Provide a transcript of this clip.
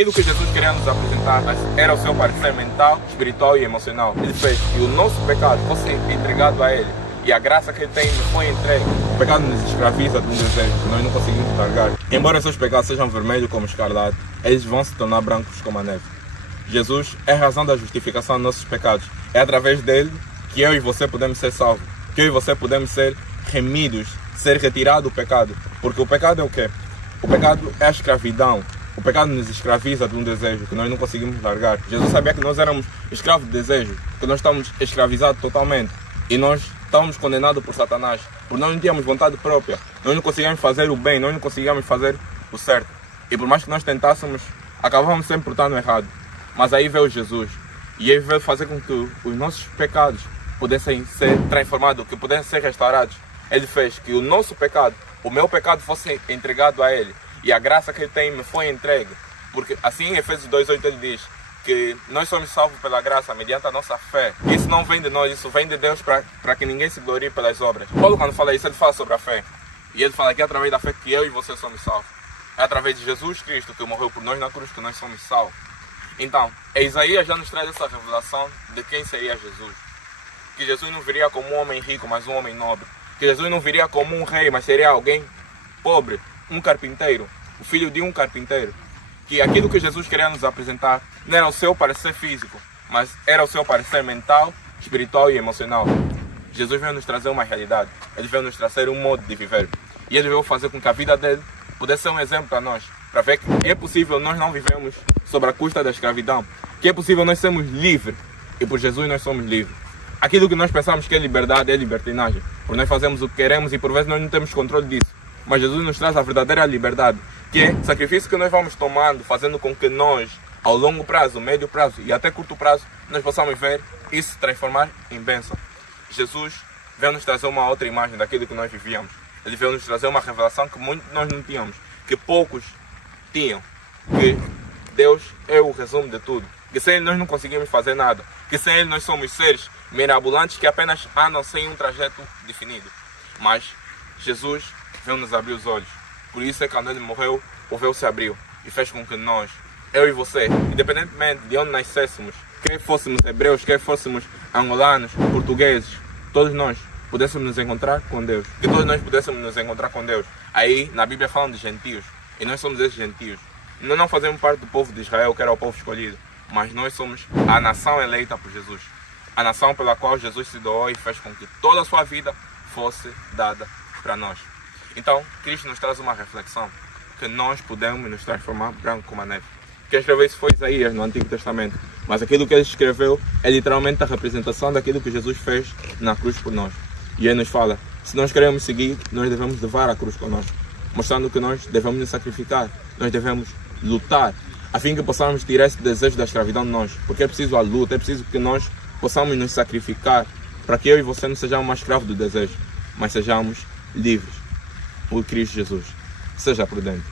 aquilo que Jesus queria nos apresentar era o seu parecer mental, espiritual e emocional. Ele fez que o nosso pecado fosse entregado a Ele. E a graça que Ele tem nos foi entregue. O pecado nos escraviza de um desejo que nós não conseguimos largar. Embora seus pecados sejam vermelhos como escarlate, eles vão se tornar brancos como a neve. Jesus é a razão da justificação dos nossos pecados. É através dele que eu e você podemos ser salvos. Que eu e você podemos ser remidos, ser retirado do pecado. Porque o pecado é o quê? O pecado é a escravidão. O pecado nos escraviza de um desejo que nós não conseguimos largar. Jesus sabia que nós éramos escravos de desejo, que nós estamos escravizados totalmente. E nós estávamos condenados por Satanás, porque nós não tínhamos vontade própria. Nós não conseguíamos fazer o bem, nós não conseguíamos fazer o certo. E por mais que nós tentássemos, acabávamos sempre por estar no errado. Mas aí veio Jesus. E ele veio fazer com que os nossos pecados pudessem ser transformados, que pudessem ser restaurados. Ele fez que o nosso pecado, o meu pecado, fosse entregado a Ele. E a graça que Ele tem me foi entregue. Porque assim em Efésios 2:8 ele diz que nós somos salvos pela graça, mediante a nossa fé. Isso não vem de nós, isso vem de Deus para que ninguém se glorie pelas obras. Paulo, quando fala isso, ele fala sobre a fé. E ele fala que é através da fé que eu e você somos salvos. É através de Jesus Cristo que morreu por nós na cruz que nós somos salvos. Então, Isaías já nos traz essa revelação de quem seria Jesus. Que Jesus não viria como um homem rico, mas um homem nobre. Que Jesus não viria como um rei, mas seria alguém pobre, um carpinteiro, o filho de um carpinteiro. Que aquilo que Jesus queria nos apresentar não era o seu parecer físico, mas era o seu parecer mental, espiritual e emocional. Jesus veio nos trazer uma realidade. Ele veio nos trazer um modo de viver. E ele veio fazer com que a vida dele pudesse ser um exemplo para nós. Para ver que é possível nós não vivemos sobre a custa da escravidão. Que é possível nós sermos livres. E por Jesus nós somos livres. Aquilo que nós pensamos que é liberdade é libertinagem. Por nós fazemos o que queremos e por vezes nós não temos controle disso. Mas Jesus nos traz a verdadeira liberdade. Que é o sacrifício que nós vamos tomando, fazendo com que nós, ao longo prazo, médio prazo e até curto prazo, nós possamos ver isso se transformar em bênção. Jesus veio nos trazer uma outra imagem daquilo que nós vivíamos. Ele veio nos trazer uma revelação que muitos de nós não tínhamos, que poucos tinham. Que Deus é o resumo de tudo. Que sem Ele nós não conseguimos fazer nada. Que sem Ele nós somos seres mirabolantes que apenas andam sem um trajeto definido. Mas Jesus veio nos abrir os olhos. Por isso é que quando Ele morreu, o véu se abriu e fez com que nós, eu e você, independentemente de onde nascêssemos, quer fôssemos hebreus, quer fôssemos angolanos, portugueses, todos nós pudéssemos nos encontrar com Deus. Que todos nós pudéssemos nos encontrar com Deus. Aí na Bíblia falam de gentios. E nós somos esses gentios. Nós não fazemos parte do povo de Israel, que era o povo escolhido. Mas nós somos a nação eleita por Jesus. A nação pela qual Jesus se doou e fez com que toda a sua vida fosse dada para nós. Então, Cristo nos traz uma reflexão. Que nós podemos nos transformar branco como a neve. Quem escreveu isso foi Isaías no Antigo Testamento. Mas aquilo que ele escreveu é literalmente a representação daquilo que Jesus fez na cruz por nós. E ele nos fala, se nós queremos seguir, nós devemos levar a cruz conosco. Mostrando que nós devemos nos sacrificar. Nós devemos lutar. A fim que possamos tirar esse desejo da escravidão de nós. Porque é preciso a luta, é preciso que nós possamos nos sacrificar. Para que eu e você não sejamos mais escravos do desejo. Mas sejamos livres. Por Cristo Jesus. Seja prudente.